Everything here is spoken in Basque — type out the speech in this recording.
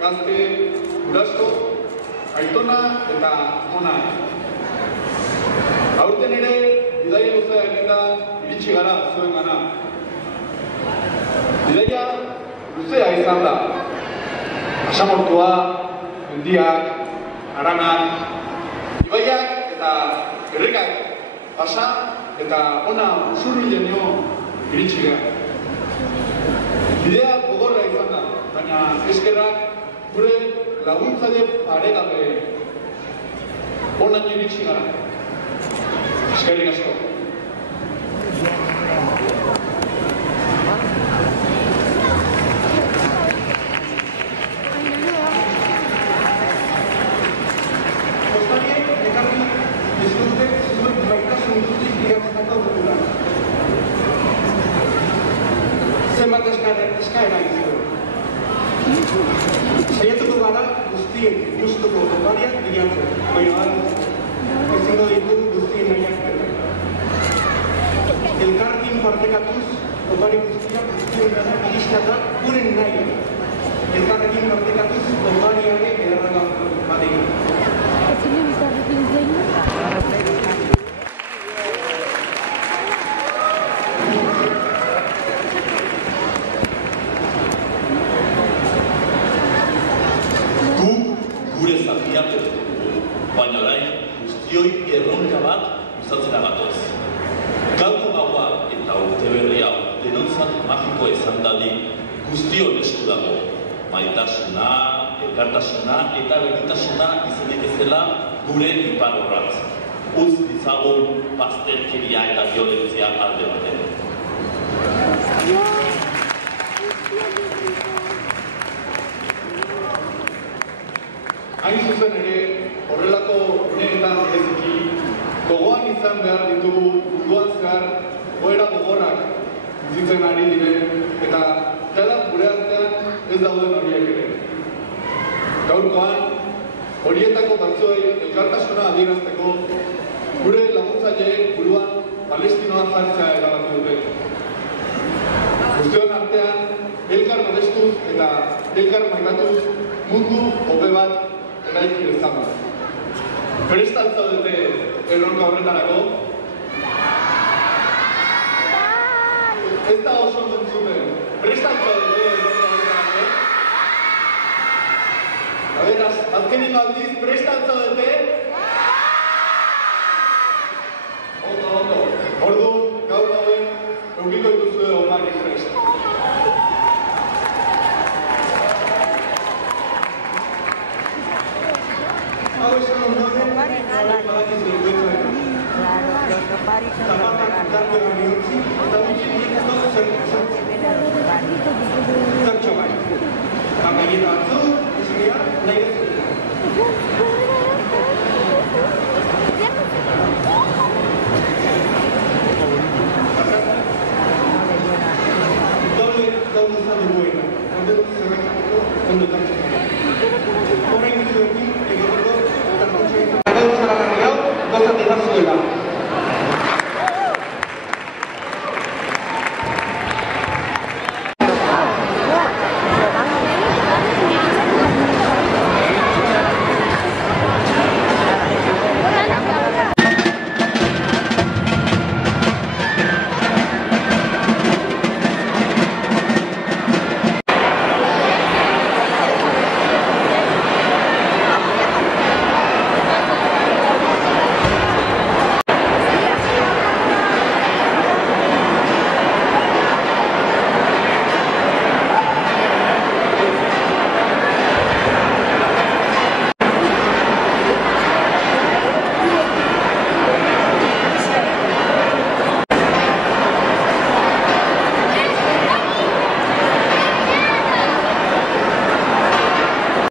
gazte, guraso, aitona eta ona. Aurten ere, bidaia luzea eginda iritsi gara zuen gana. Bidaia luzea izan da. Basamortua, mendiak, haranak, ibaiak eta errekak pasa eta ona usurbilenio iritsi gara. Bidea gogorra izan da, baina eskerrak gure laguntzaile paregabe onaino iritsi gara. Eskerrik asko. Zenbat eskaera izan. Saiatuko gara guztien gustuko opariak bilatzen, baina ezingo ditugu guztien nahiak berda. Elkarrekin partekatuz, opari guztiak guztien gara iristata guren nahiak. Elkarrekin partekatuz, opariare ederraga badega. Baina orain, guztioi erronka bat uzatzera gatoz. Gaurko gaua eta urte berri hau denontzat magiko izan dadin guztion esku dago. Maitasuna, elkartasuna eta beritasuna izanek ezela gure iparrorratz. Utz ditzagun pastelkeria eta violentzia alde baten. Hain zuzen ere, horrelako uneetan bereziki, gogoan izan behar ditugu munduan zehar goera gogorrak bizitzen ari diren eta jada gure artean ez dauden horiek ere. Gaurkoan, horietako batzuei elkartasuna adierazteko gure laguntzaileek buruan Palestinoa jartzea erabaki dute. Guztion artean, elkar modestuz eta elkar maitatuz mundu hobe bat eraiki dezagun. Prest al zaudete erronka horretarako? Ez da oso entzuten. Prest al zaudete erronka horretarako? A ver, azkeniko aldiz, prest al zaudete? Ondo. Orduan, gaur dauen, eukiko dituzue opari prest. Hau esan ondoren, badakiz duguetzen. Zapatak darbe gani utzi, eta utzi nik ez zertxo bai. Bakaileta batzu, eskia, nahi dut. Doble izan duguena. Ondo zerretako, ondo tartxo.